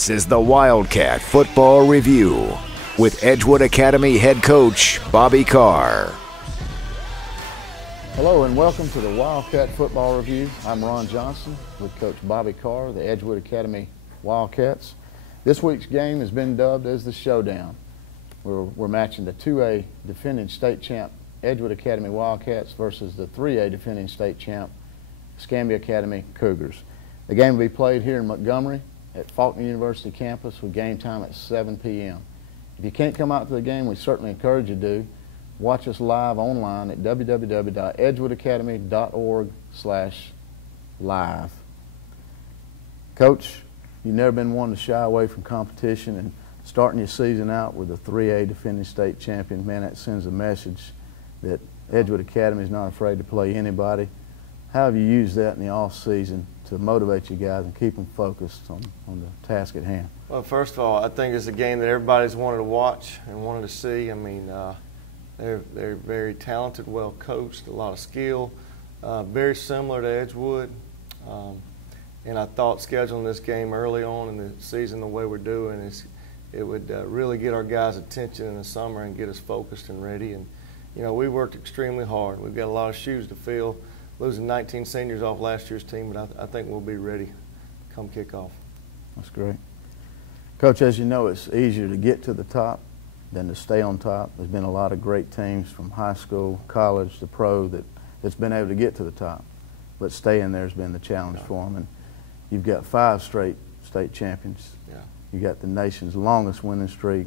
This is the Wildcat Football Review with Edgewood Academy head coach Bobby Carr. Hello and welcome to the Wildcat Football Review. I'm Ron Johnson with Coach Bobby Carr, the Edgewood Academy Wildcats. This week's game has been dubbed as the Showdown. We're matching the 2A defending state champ Edgewood Academy Wildcats versus the 3A defending state champ Escambia Academy Cougars. The game will be played here in Montgomery at Faulkner University campus with game time at 7 p.m. If you can't come out to the game, we certainly encourage you to. Watch us live online at www.edgewoodacademy.org/live. Coach, you've never been one to shy away from competition, and starting your season out with a 3A defending state champion, man, that sends a message that Edgewood Academy is not afraid to play anybody. How have you used that in the off season to motivate you guys and keep them focused on the task at hand? Well, first of all, I think it's a game that everybody's wanted to watch and wanted to see. I mean, they're very talented, well coached, a lot of skill, very similar to Edgewood. And I thought scheduling this game early on in the season the way we're doing it would really get our guys' attention in the summer and get us focused and ready. And you know, we worked extremely hard. We've got a lot of shoes to fill. Losing 19 seniors off last year's team, but I think we'll be ready come kickoff. That's great. Coach, as you know, it's easier to get to the top than to stay on top. There's been a lot of great teams from high school, college to pro that's been able to get to the top, but staying there has been the challenge for them. And you've got 5 straight state champions. Yeah. You got the nation's longest winning streak,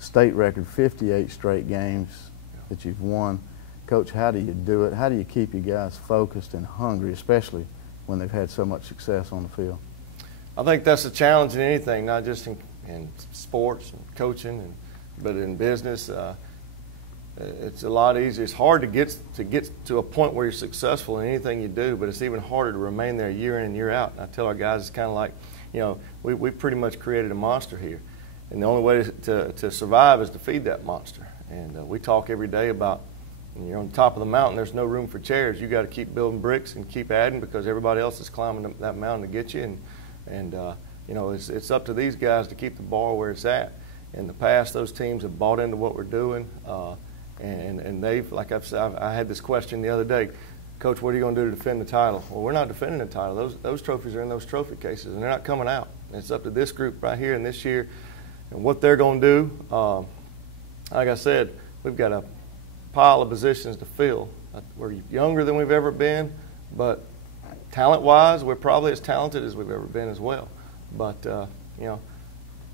state record 58 straight games that you've won. Coach, how do you do it? How do you keep you guys focused and hungry, especially when they've had so much success on the field? I think that's a challenge in anything, not just in sports and coaching, but in business. It's a lot easier. It's hard to get to a point where you're successful in anything you do, but it's even harder to remain there year in and year out. And I tell our guys, it's kind of like, you know, we pretty much created a monster here, and the only way to survive is to feed that monster. And we talk every day about, when you're on the top of the mountain, there's no room for chairs. You got to keep building bricks and keep adding because everybody else is climbing that mountain to get you. And you know, it's up to these guys to keep the bar where it's at. In the past, those teams have bought into what we're doing, and they've, like I've said, I had this question the other day, Coach, what are you going to do to defend the title? Well, we're not defending the title. Those trophies are in those trophy cases, and they're not coming out. It's up to this group right here and this year, and what they're going to do. Like I said, we've got a pile of positions to fill. We're younger than we've ever been, but talent-wise, we're probably as talented as we've ever been as well. But you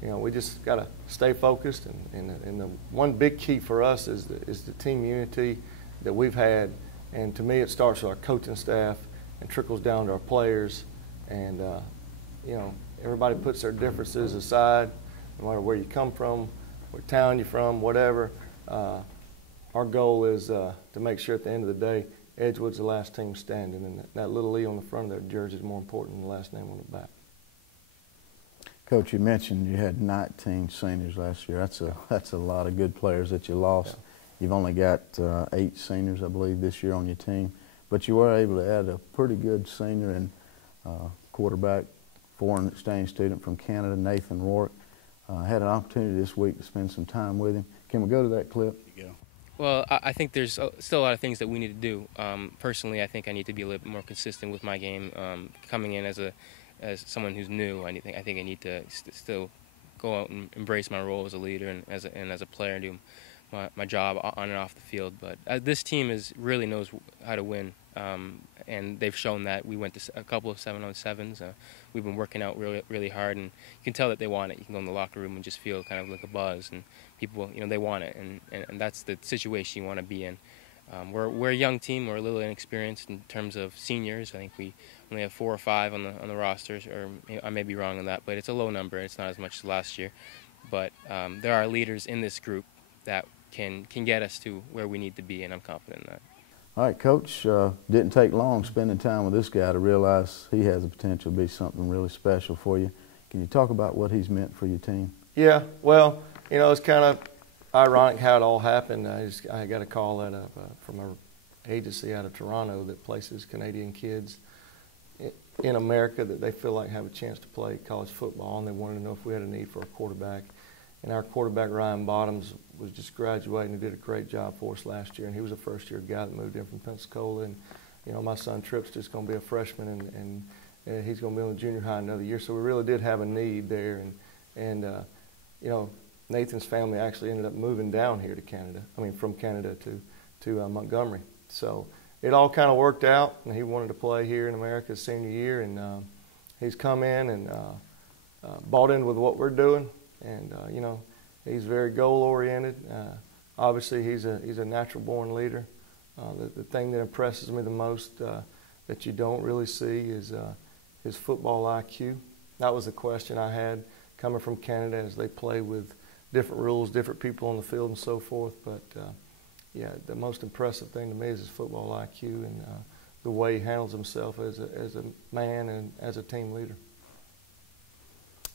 know, we just got to stay focused. And the one big key for us is the team unity that we've had. And to me, it starts with our coaching staff and trickles down to our players. And you know, everybody puts their differences aside, no matter where you come from, what town you're from, whatever. Our goal is to make sure at the end of the day, Edgewood's the last team standing, and that little E on the front of their jersey is more important than the last name on the back. Coach, you mentioned you had 19 seniors last year. That's a lot of good players that you lost. Yeah. You've only got 8 seniors, I believe, this year on your team, but you were able to add a pretty good senior and quarterback, foreign exchange student from Canada, Nathan Rourke. Had an opportunity this week to spend some time with him. Can we go to that clip? There you go. Well, I think there's still a lot of things that we need to do. Personally, I think I need to be a little bit more consistent with my game. Coming in as someone who's new, I think I need to still go out and embrace my role as a leader and as a player and do my job on and off the field. But this team really knows how to win, and they've shown that. We went to a couple of 7-on-7s. We've been working out really, really hard, and you can tell that they want it. You can go in the locker room and just feel kind of like a buzz, and people, you know, they want it, and that's the situation you want to be in. We're a young team. We're a little inexperienced in terms of seniors. I think we only have 4 or 5 on the rosters, or I may be wrong on that, but it's a low number. It's not as much as last year. But there are leaders in this group that can get us to where we need to be, and I'm confident in that. All right, Coach, didn't take long spending time with this guy to realize he has the potential to be something really special for you. Can you talk about what he's meant for your team? Yeah, well, you know, it's kind of ironic how it all happened. I got a call from an agency out of Toronto that places Canadian kids in America that they feel like have a chance to play college football, and they wanted to know if we had a need for a quarterback. And our quarterback, Ryan Bottoms, was just graduating and did a great job for us last year. And he was a first-year guy that moved in from Pensacola. And, my son Tripp's just going to be a freshman, and he's going to be on the junior high another year. So we really did have a need there. And Nathan's family actually ended up moving down here to Canada. From Canada to Montgomery. So it all kind of worked out, and he wanted to play here in America his senior year. And he's come in and bought in with what we're doing. And, he's very goal-oriented. Obviously, he's a natural-born leader. The thing that impresses me the most that you don't really see is his football IQ. That was the question I had coming from Canada as they play with different rules, different people on the field and so forth. But, the most impressive thing to me is his football IQ and the way he handles himself as a man and as a team leader.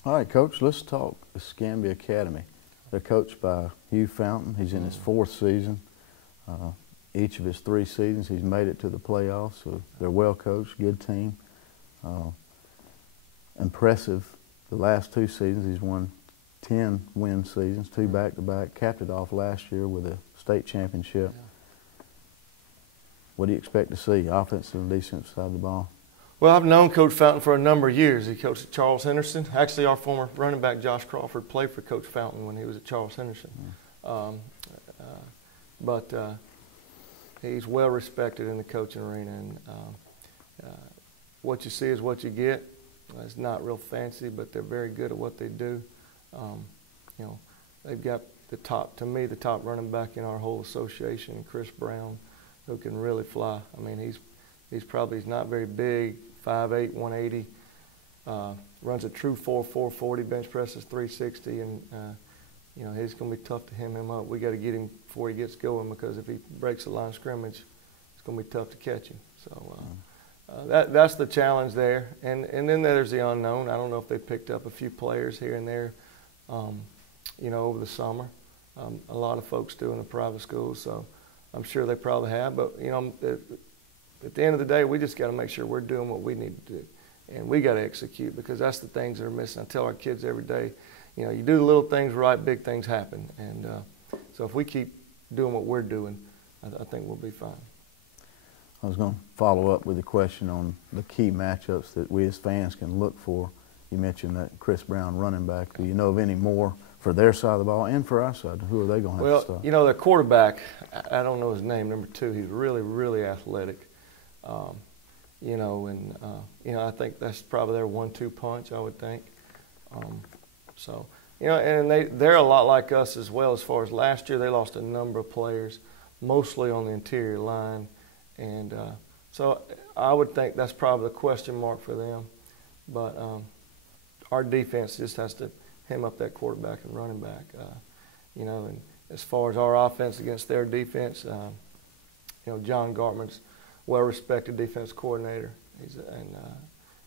All right, Coach, let's talk Escambia Academy. They're coached by Hugh Fountain. He's in his 4th season. Each of his 3 seasons, he's made it to the playoffs. So they're well coached, good team. Impressive. The last 2 seasons, he's won 10 win seasons, 2 back-to-back. Capped it off last year with a state championship. Yeah. What do you expect to see, offensive and defensive side of the ball? Well, I've known Coach Fountain for a number of years. He coached at Charles Henderson. Actually, our former running back, Josh Crawford, played for Coach Fountain when he was at Charles Henderson. But he's well respected in the coaching arena. And what you see is what you get. It's not real fancy, but they're very good at what they do. They've got the top running back in our whole association, Chris Brown, who can really fly. He's not very big, 5'8", 180, runs a true 4.40, bench presses 360, and he's going to be tough to hem him up. We got to get him before he gets going, because if he breaks the line of scrimmage, it's going to be tough to catch him. So that's the challenge there. And then there's the unknown. I don't know if they picked up a few players here and there, over the summer. A lot of folks do in the private schools, so I'm sure they probably have. But at the end of the day, we just got to make sure we're doing what we need to do. And we got to execute, because that's the things that are missing. I tell our kids every day, you do the little things right, big things happen. And so if we keep doing what we're doing, I think we'll be fine. I was going to follow up with a question on the key matchups that we as fans can look for. You mentioned that Chris Brown running back. Do you know of any more for their side of the ball and for our side? Who are they going to have to stop? Their quarterback, I don't know his name, number 2, he's really, really athletic. I think that's probably their 1-2 punch, I would think. And they're a lot like us as well. As far as last year, they lost a number of players, mostly on the interior line. And so I would think that's probably the question mark for them. But our defense just has to hem up that quarterback and running back. And as far as our offense against their defense, John Gartman's well-respected defense coordinator. And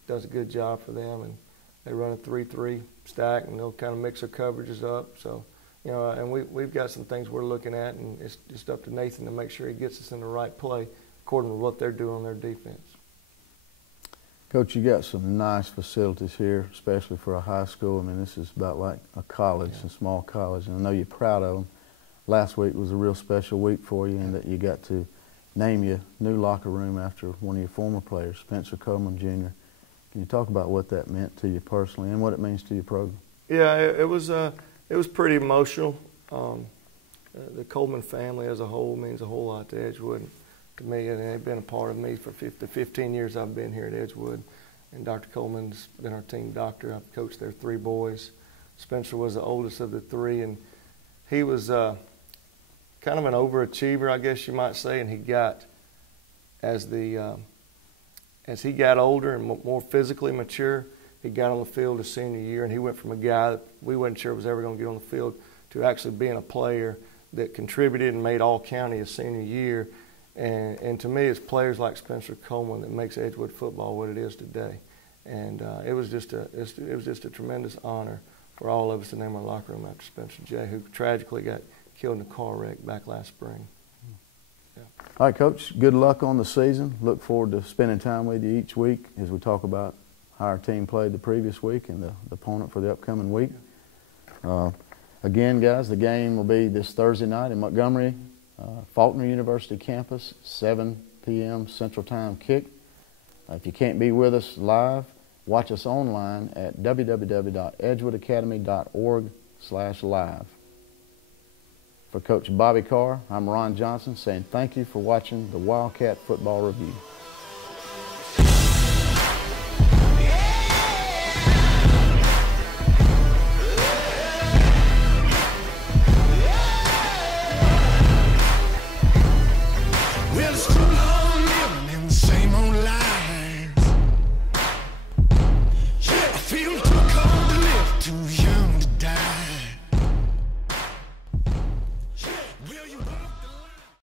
does a good job for them. And they run a 3-3 stack, and they'll kind of mix their coverages up. So, and we've got some things we're looking at, and it's just up to Nathan to make sure he gets us in the right play according to what they're doing on their defense. Coach, you got some nice facilities here, especially for a high school. This is about like a college, a small college, and I know you're proud of them. Last week was a real special week for you, in that you got to name your new locker room after one of your former players, Spencer Coleman Jr. Can you talk about what that meant to you personally and what it means to your program? Yeah, it was pretty emotional. The Coleman family as a whole means a whole lot to Edgewood, to me, and they've been a part of me for the 15 years I've been here at Edgewood. And Dr. Coleman's been our team doctor. I've coached their 3 boys. Spencer was the oldest of the 3, and he was kind of an overachiever, I guess you might say, and he got, as he got older and more physically mature, he got on the field his senior year, and he went from a guy that we wasn't sure was ever going to get on the field to actually being a player that contributed and made all-county his senior year. And to me, it's players like Spencer Coleman that makes Edgewood football what it is today. And it was just a tremendous honor for all of us to name our locker room after Spencer J., who tragically got killed in a car wreck back last spring. Yeah. All right, Coach, good luck on the season. Look forward to spending time with you each week as we talk about how our team played the previous week and the opponent for the upcoming week. Again, guys, the game will be this Thursday night in Montgomery, Faulkner University campus, 7 p.m. Central Time kick. If you can't be with us live, watch us online at www.edgewoodacademy.org/live. For Coach Bobby Carr, I'm Ron Johnson saying thank you for watching the Wildcat Football Review.